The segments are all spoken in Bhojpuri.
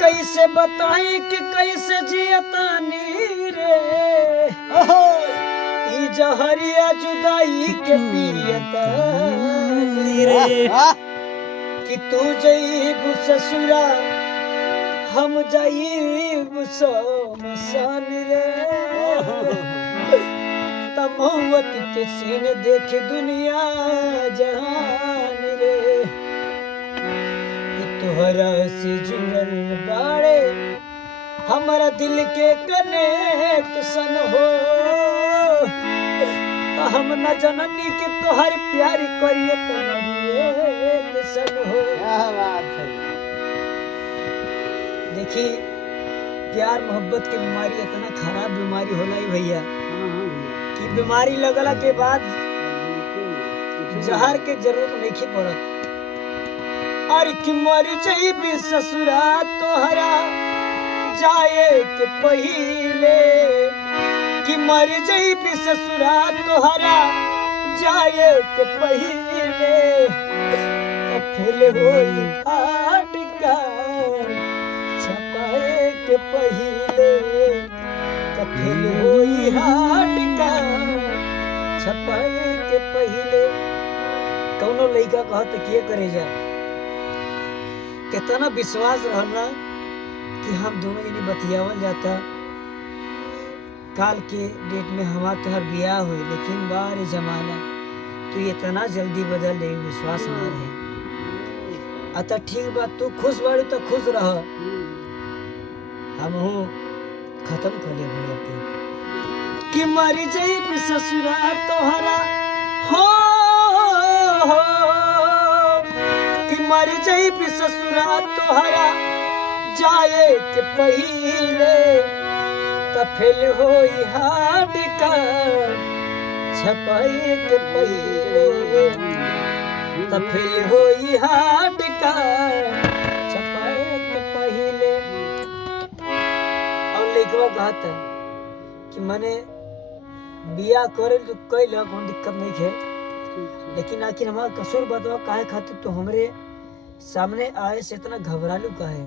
कैसे बताई कि कैसे जियतानी रे ई जहरिया जुदाई के पियतानी रे कि तू जईब ससुरा हम जईब शमशान रे तमौत के सीन देख दुनिया जहान रे कि तोहरा से जुड़ल बाड़े हमारा दिल के कनेक्शन हो हम न जननी के तोहर प्यार करिए तुम्हारी सन हो। देखी प्यार मोहब्बत की बीमारी इतना खराब बीमारी होला ही भैया कि बीमारी लगला के बाद जहर के जरूरत नहीं पड़त। अरे कि मर जईबी ससुरा तोहरा जाए के पहिले कि मर जईबी ससुरा तोहरा जाए के पहिले फिर होई घाट का छपाए के पहिले फिर होई हाट का छपाए के पहिले। कौनो लइका कहत किए करे जा कितना विश्वास रहना कि हम दोनों जनी बतियावल जाता काल के डेट में हमार तोहर बियाह हुई लेकिन बारे जमाना तू इतना जल्दी बदल ले विश्वास ना रहे। अतः ठीक बात तू खुश बाड़ी तो खुश रह हम खत्म कर ले कि मर जईब ससुरा तोहरा हो कि मर जईब ससुरा तोहरा जाए के पहिले त फिर होई हाड का छपाए के पहिले त फिर होई हाड का छपाए के पहिले। और लिखवा कहता कि मैंने बिया करे तो कैल कौन दिक्कत नहीं है लेकिन आखिर हमारा कसूर बताओ काहे खातिर तो हमरे सामने आए से इतना घबरालू काहे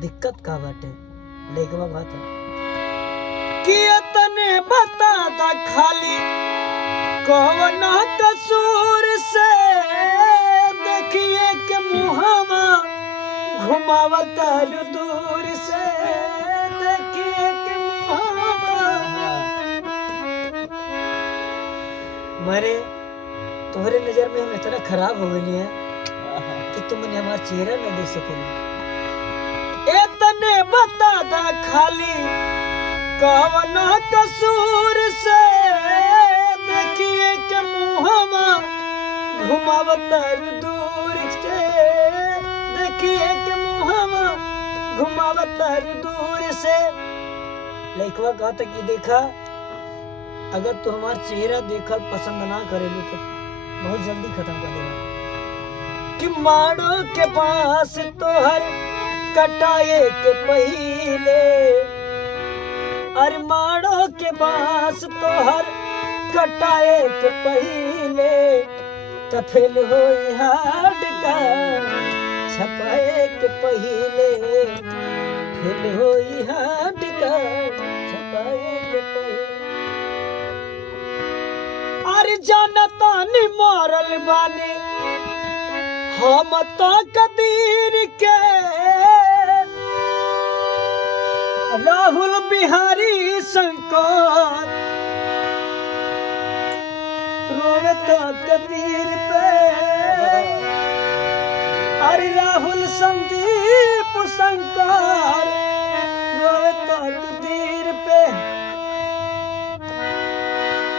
दिक्कत का बाटे। लेकवा बात कि तने बता दा खाली कौन कसूर से देखिए के मुहावा घुमावता दूर से देखिए के मुहावा मरे तोहरे नजर में हम इतना खराब हो गए हैं कि तुमने हमारा चेहरा न देख सके। तने बता दा खाली कौन कसूर से देखिए के मुहावा घुमावता दूर से देखिए के मुहावा घुमावता दूर से। लइकवा कहता कि देखा अगर तू हमारा चेहरा देखल पसंद ना करेलू तो बहुत जल्दी खत्म कर देगा कि माड़ो के पास तोहर कटाए के पहिले अरे माड़ो के पास तोहर कटाए के पहिले त फिर होई हाड का छपाए के पहिले फिर होई हाड का छपाए के पहिले। अरे जानता नहीं मरल बानी हम तो कबीर के राहुल बिहारी शंकर रोवे तो कबीर पे अरे राहुल संदीप शंकर रोवे तो कबीर पे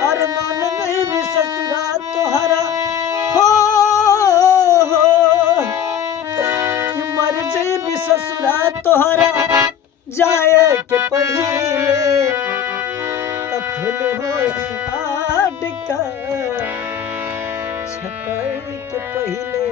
अरे मन नहीं भी ससुरा तोहरा हो कि मर जईबी ससुरा तोहरा जाए के पहिले त फिर होई हाड का छपाए के पहिले